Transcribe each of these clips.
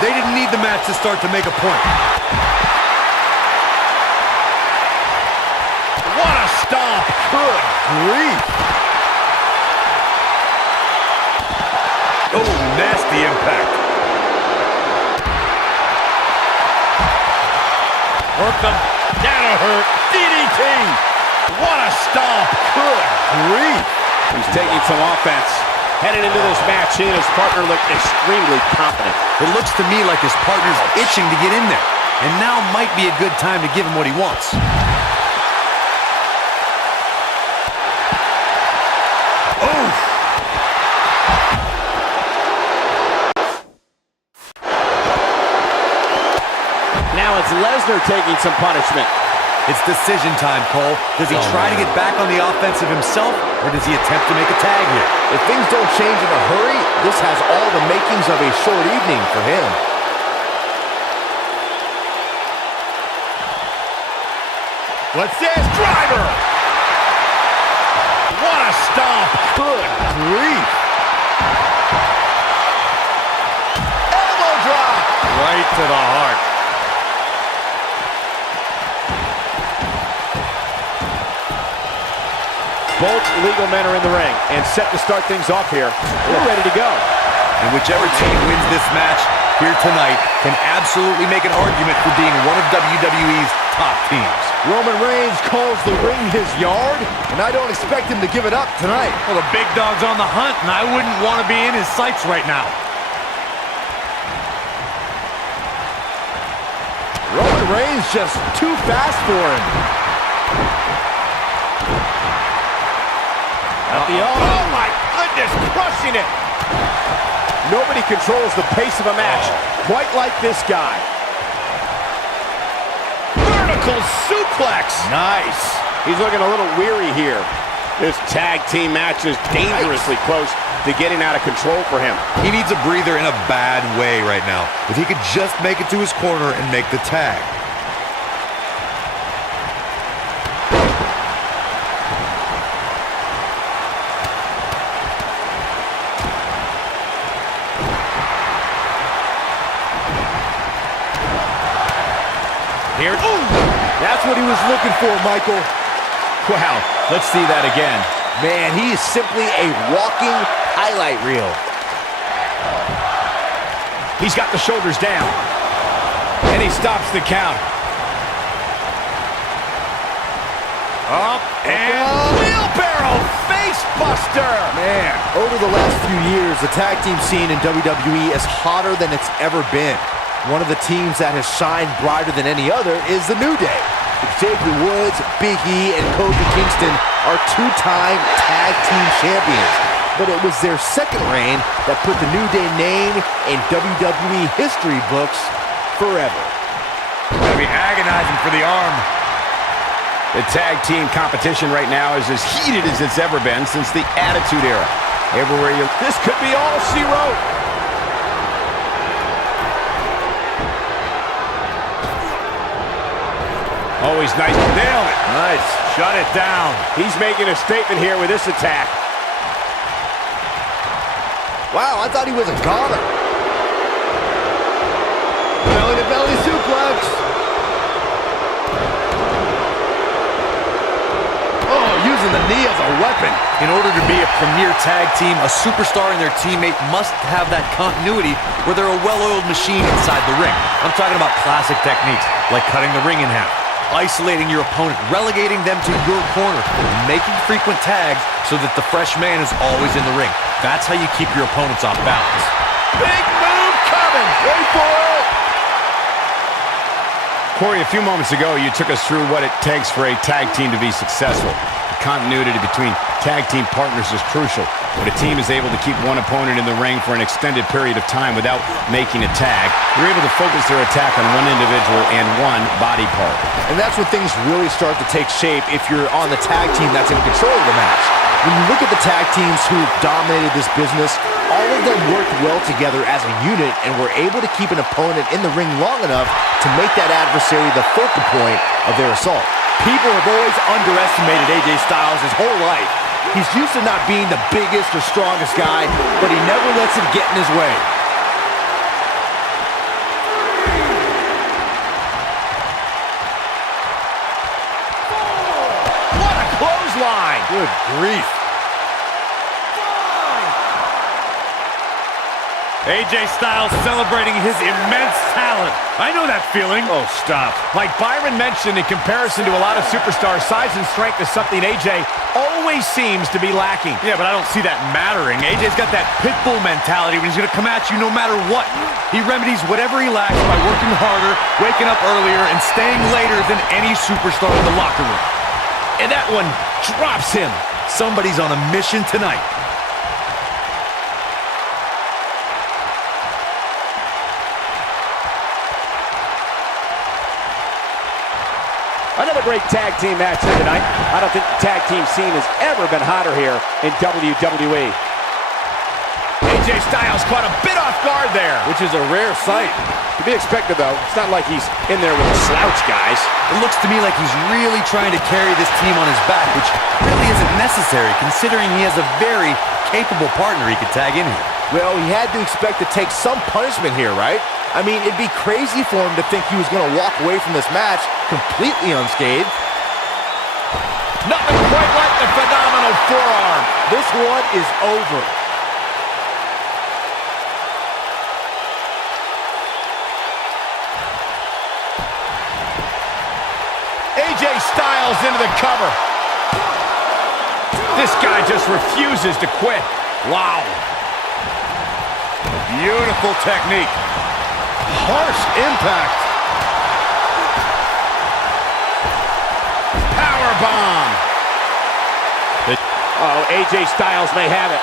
They didn't need the match to start to make a point. What a stomp! Good grief! Oh, nasty impact. Work them. That'll hurt. DDT! What a stomp! Good grief! He's taking some offense. Headed into this match, he and his partner look extremely confident. It looks to me like his partner's itching to get in there. And now might be a good time to give him what he wants. Oh! Now it's Lesnar taking some punishment. It's decision time, Cole. Does he try to get back on the offensive himself, or does he attempt to make a tag here? If things don't change in a hurry, this has all the makings of a short evening for him. What's this? Driver! What a stomp! Good grief! Elbow drop! Right to the heart. Both legal men are in the ring and set to start things off here. We're ready to go. And whichever team wins this match here tonight can absolutely make an argument for being one of WWE's top teams. Roman Reigns calls the ring his yard, and I don't expect him to give it up tonight. Well, the big dog's on the hunt, and I wouldn't want to be in his sights right now. Roman Reigns just too fast for him. Oh my goodness, crushing it. Nobody controls the pace of a match quite like this guy. Vertical suplex. Nice. He's looking a little weary here. This tag team match is dangerously close to getting out of control for him. He needs a breather in a bad way right now. If he could just make it to his corner and make the tag. Here, ooh, that's what he was looking for, Michael. Wow, let's see that again. Man, he is simply a walking highlight reel. He's got the shoulders down. And he stops the count. Up and wheelbarrow face buster. Man, over the last few years, the tag team scene in WWE is hotter than it's ever been. One of the teams that has shined brighter than any other is the New Day. Xavier Woods, Big E, and Kofi Kingston are two-time tag team champions. But it was their second reign that put the New Day name in WWE history books forever. Gonna be agonizing for the arm. The tag team competition right now is as heated as it's ever been since the Attitude Era. Everywhere you... This could be all she wrote. Always nice to nail it. Nice. Shut it down. He's making a statement here with this attack. Wow, I thought he was a goner. Belly-to-belly suplex. Oh, using the knee as a weapon. In order to be a premier tag team, a superstar and their teammate must have that continuity where they're a well-oiled machine inside the ring. I'm talking about classic techniques, like cutting the ring in half, isolating your opponent, relegating them to your corner, and making frequent tags so that the fresh man is always in the ring. That's how you keep your opponents off balance. Big move coming. Wait for it. Corey, a few moments ago, you took us through what it takes for a tag team to be successful. The continuity between tag team partners is crucial. When a team is able to keep one opponent in the ring for an extended period of time without making a tag, they're able to focus their attack on one individual and one body part. And that's when things really start to take shape if you're on the tag team that's in control of the match. When you look at the tag teams who dominated this business, all of them worked well together as a unit and were able to keep an opponent in the ring long enough to make that adversary the focal point of their assault. People have always underestimated AJ Styles his whole life. He's used to not being the biggest or strongest guy, but he never lets it get in his way. clothesline. Good grief. AJ Styles celebrating his immense talent. I know that feeling. Oh, stop. Like Byron mentioned, in comparison to a lot of superstars, size and strength is something AJ always seems to be lacking. Yeah, but I don't see that mattering. AJ's got that pit bull mentality when he's going to come at you no matter what. He remedies whatever he lacks by working harder, waking up earlier, and staying later than any superstar in the locker room. And that one drops him. Somebody's on a mission tonight. Another great tag team match here tonight. I don't think the tag team scene has ever been hotter here in WWE. AJ Styles caught a bit off guard there. Which is a rare sight. To be expected, though. It's not like he's in there with a slouch, guys. It looks to me like he's really trying to carry this team on his back, which really isn't necessary, considering he has a very capable partner he could tag in here. Well, he had to expect to take some punishment here, right? I mean, it'd be crazy for him to think he was going to walk away from this match completely unscathed. Nothing quite like the phenomenal forearm. This one is over. AJ Styles into the cover. This guy just refuses to quit. Wow. Beautiful technique. Harsh impact. Power bomb. Oh, AJ Styles may have it.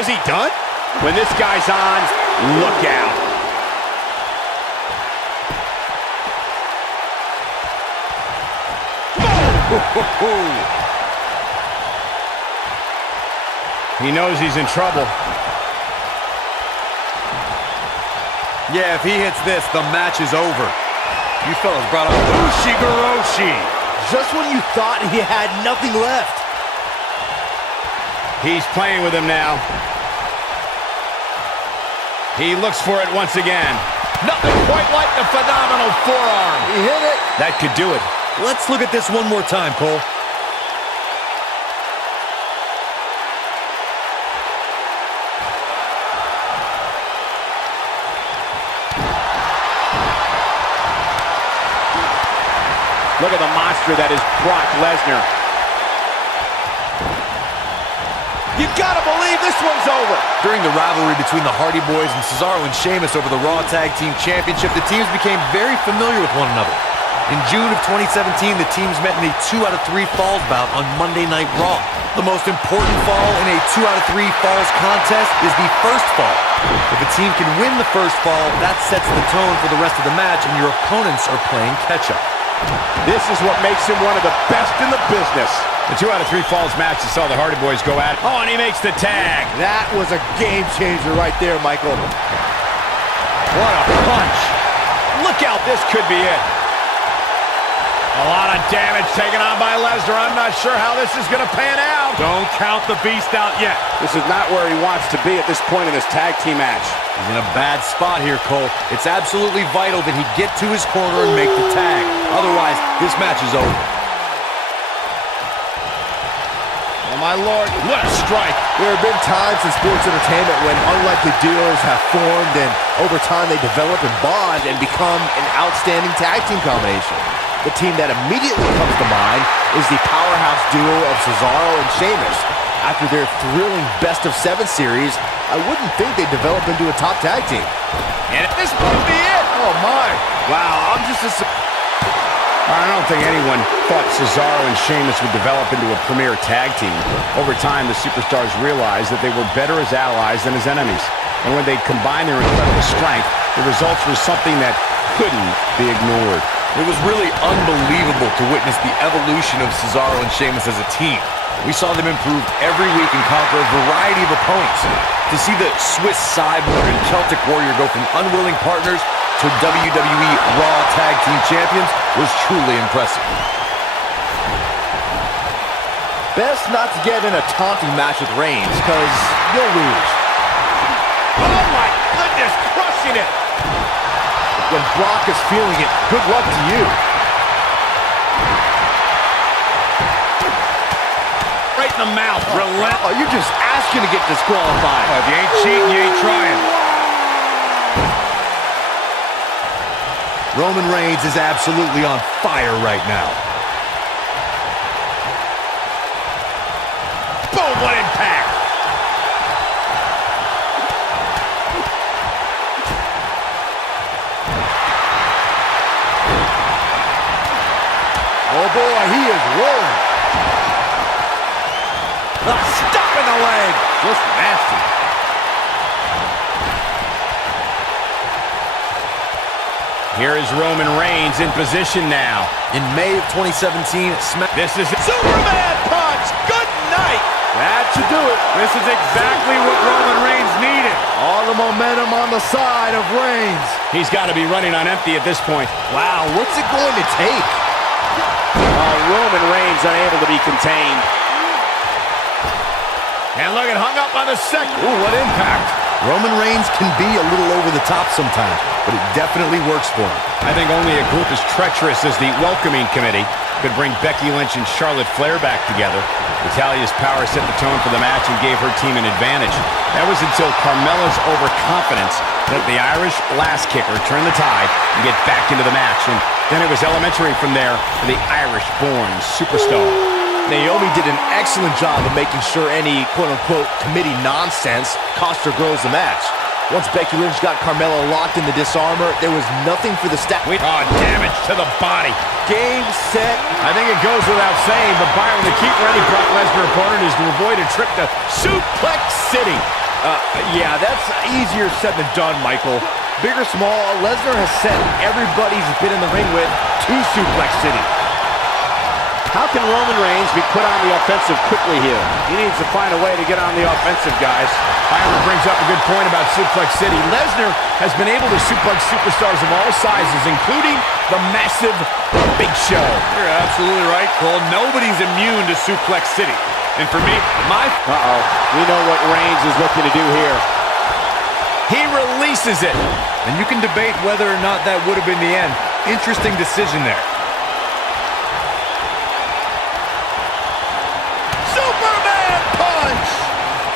Is he done? When this guy's on, look out. He knows he's in trouble. Yeah, if he hits this, the match is over. You fellas brought up Ushigoroshi. Just when you thought he had nothing left. He's playing with him now. He looks for it once again. Nothing quite like the phenomenal forearm. He hit it. That could do it. Let's look at this one more time, Cole. Look at the monster that is Brock Lesnar. You gotta believe this one's over. During the rivalry between the Hardy Boys and Cesaro and Sheamus over the Raw Tag Team Championship, the teams became very familiar with one another. In June of 2017, the teams met in a 2 out of 3 falls bout on Monday Night Raw. The most important fall in a 2 out of 3 falls contest is the first fall. If a team can win the first fall, that sets the tone for the rest of the match, and your opponents are playing catch-up. This is what makes him one of the best in the business. The 2 out of 3 falls match that saw the Hardy Boys go at it. Oh, and he makes the tag. That was a game changer right there, Michael. What a punch. Look out, this could be it. A lot of damage taken on by Lesnar. I'm not sure how this is going to pan out. Don't count the beast out yet. This is not where he wants to be at this point in this tag team match. He's in a bad spot here, Cole. It's absolutely vital that he get to his corner and make the tag. Otherwise, this match is over. Oh, my Lord, what a strike. There have been times in sports entertainment when unlikely duos have formed, and over time they develop and bond and become an outstanding tag team combination. The team that immediately comes to mind is the powerhouse duo of Cesaro and Sheamus. After their thrilling best-of-7 series, I wouldn't think they'd develop into a top tag team. And this might be it. Oh, my. Wow, I'm just as... I don't think anyone thought Cesaro and Sheamus would develop into a premier tag team. Over time, the superstars realized that they were better as allies than as enemies. And when they combined their incredible strength, the results were something that couldn't be ignored. It was really unbelievable to witness the evolution of Cesaro and Sheamus as a team. We saw them improve every week and conquer a variety of opponents. To see the Swiss Cyborg and Celtic Warrior go from unwilling partners to WWE Raw Tag Team Champions was truly impressive. Best not to get in a taunting match with Reigns, because you'll lose. Oh, my goodness, crushing it. When Brock is feeling it, good luck to you. in the mouth. Relentless. Oh, you're just asking to get disqualified. If you ain't cheating, you ain't trying. Roman Reigns is absolutely on fire right now. Boom, what impact. Oh boy, he is rolling. Stuck in the leg. Just nasty. Here is Roman Reigns in position now. In May of 2017, This is Superman punch. Good night. That should do it. This is exactly what Roman Reigns needed. All the momentum on the side of Reigns. He's got to be running on empty at this point. Wow, what's it going to take? Roman Reigns unable to be contained. And look, it hung up on the second. Ooh, what impact. Roman Reigns can be a little over the top sometimes, but it definitely works for him. I think only a group as treacherous as the Welcoming Committee could bring Becky Lynch and Charlotte Flair back together. Natalya's power set the tone for the match and gave her team an advantage. That was until Carmella's overconfidence let the Irish last kicker turn the tide and get back into the match. And then it was elementary from there for the Irish-born superstar. Naomi did an excellent job of making sure any quote-unquote committee nonsense cost her girls the match. Once Becky Lynch got Carmella locked in the disarmor, there was nothing for the staff. Oh, damage to the body. Game, set. I think it goes without saying, but Byron, the key for any Brock Lesnar opponent is to avoid a trip to Suplex City. Yeah, that's easier said than done, Michael. Big or small, Lesnar has sent everybody he's been in the ring with to Suplex City. How can Roman Reigns be put on the offensive quickly here? He needs to find a way to get on the offensive, guys. Byron brings up a good point about Suplex City. Lesnar has been able to suplex superstars of all sizes, including the massive Big Show. You're absolutely right, Cole. Nobody's immune to Suplex City. And for me, We know what Reigns is looking to do here. He releases it. And you can debate whether or not that would have been the end. Interesting decision there. Superman punch!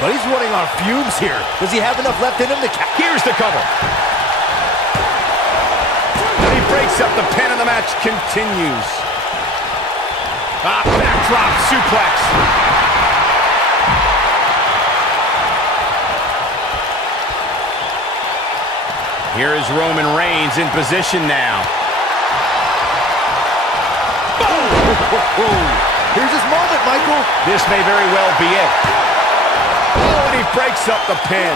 But he's running on fumes here. Does he have enough left in him to Here's the cover. And he breaks up the pin and the match continues. Backdrop suplex. Here is Roman Reigns in position now. Boom! Here's his moment, Michael. This may very well be it. Oh, and he breaks up the pin.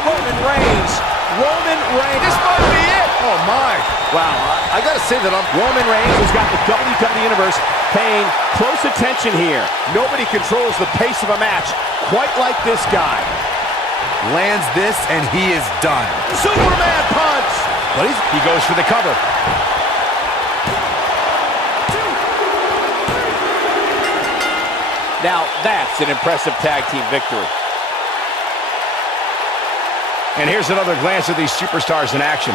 Roman Reigns. This might be it. Oh, my. Wow, I got to say that Roman Reigns has got the WWE Universe paying close attention here. Nobody controls the pace of a match quite like this guy. Lands this, and he is done. Superman punch! But he goes for the cover. Now, that's an impressive tag team victory. And here's another glance at these superstars in action.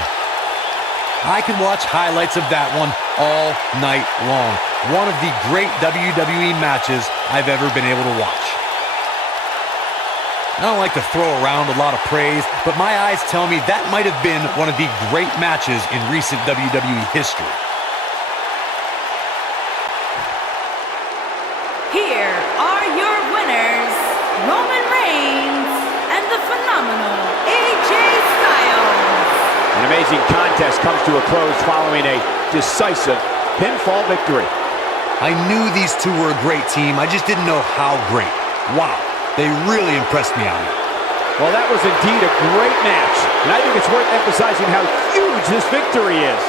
I can watch highlights of that one all night long. One of the great WWE matches I've ever been able to watch. I don't like to throw around a lot of praise, but my eyes tell me that might have been one of the great matches in recent WWE history. Here are your winners, Roman Reigns and the phenomenal AJ Styles. An amazing contest comes to a close following a decisive pinfall victory. I knew these two were a great team. I just didn't know how great. Wow, they really impressed me out here. Well, that was indeed a great match, and I think it's worth emphasizing how huge this victory is.